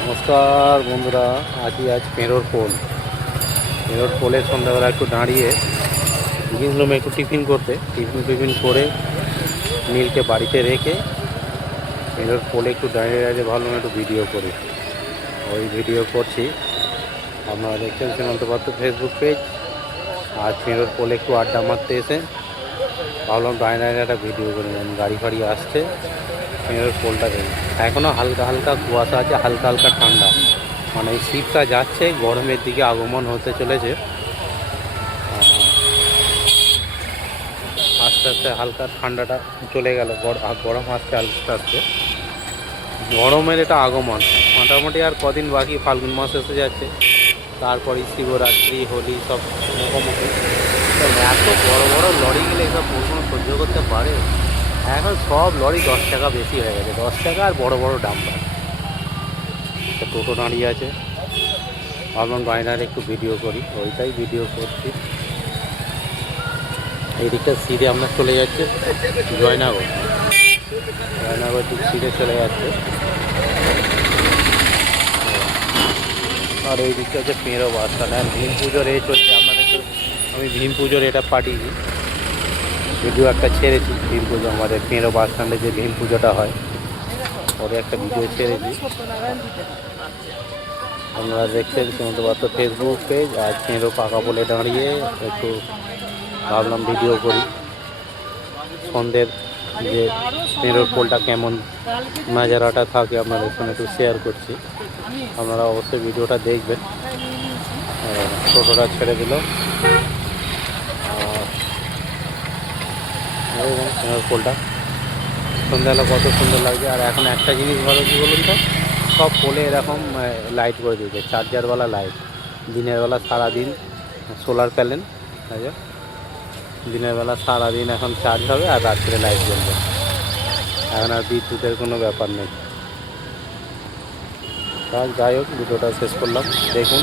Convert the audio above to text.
নমস্কার বন্ধুরা, আজ মেরোর পোলের সন্ধ্যাবেলা একটু দাঁড়িয়ে গিয়েছিলাম একটু টিফিন করে নীলকে বাড়িতে রেখে মেরোর পোলে একটু দাঁড়িয়ে দাঁড়িয়ে ভাবলাম একটু ভিডিও করি। ওই ভিডিও করছি, আপনারা দেখছেন সীমান্ত পাত্র ফেসবুক পেজ। আজ মেরোর পোলে একটু আড্ডা মারতে এসে ভাবলাম দাঁড়িয়ে দাঁড়িয়ে একটা ভিডিও করি। গাড়ি ফাড়ি আসছে, মেরোর পোলটা দেখি। এখনও হালকা হালকা কুয়াশা আছে, হালকা হালকা ঠান্ডা, মানে এই শীতটা যাচ্ছে, গরমের দিকে আগমন হতে চলেছে। আস্তে আস্তে হালকা ঠান্ডাটা চলে গেল, গরম আসছে আস্তে আস্তে। গরমের এটা আগমন মোটামুটি আর কদিন বাকি, ফাল্গুন মাস এসে যাচ্ছে, তারপরে শিবরাত্রি, হোলি সব মুখোমুখি। এত বড় বড় লরি গেলে এসব কোনো সহ্য করতে পারে? এখন সব লরি 10 টাকা বেশি হয়ে গেছে, 10 টাকা, আর বড় বড় ডাম্পার। টোটো দাঁড়িয়ে আছে, ভাবলাম গাড়িটার একটু ভিডিও করি, ওইটাই ভিডিও করছি। এই দিকটা সিঁড়ে আপনার চলে যাচ্ছে জয়নগর দিক সিঁড়ে চলে যাচ্ছে। আর এই দিকটা হচ্ছে পেঁড়ো বাস স্ট্যান্ড। আর ভীম পুজোর চলছে, আপনাদের তো আমি ভীম পুজোর এটা পাঠিয়েছি, ভিডিও একটা ছেড়েছি। ভীম পুজো আমাদের পেঁড়ো বাস স্ট্যান্ডে যে ভীম পুজোটা হয়, ওদের একটা ভিডিও ছেড়েছি। আপনারা দেখছেন সীমান্ত পাত্র ফেসবুক পেজ। আর পেঁড়ো পাকা বলে দাঁড়িয়ে একটু ভাবলাম ভিডিও করি। সন্ধ্যের যে মেরোর পোলটা কেমন নাজারাটা থাকে আপনাদের সঙ্গে একটু শেয়ার করছি, আপনারা অবশ্যই ভিডিওটা দেখবেন। টোটোটা ছেড়ে দিল, মেরোর পোলটা সন্ধ্যাবেলা কত সুন্দর লাগছে। আর এখন একটা জিনিস ভালো কী বলুন তো, সব পোলে এরকম লাইট করে দিয়েছে, চার্জারওয়ালা লাইট। দিনের বেলা সারাদিন সোলার প্যানেল আছে, দিনের বেলা সারাদিন এখন চার্জ হবে, আর রাত্রে লাইট জ্বলবে। এখন আর বিদ্যুতের কোনো ব্যাপার নেই। যাই হোক, ভিডিওটা শেষ করলাম, দেখুন।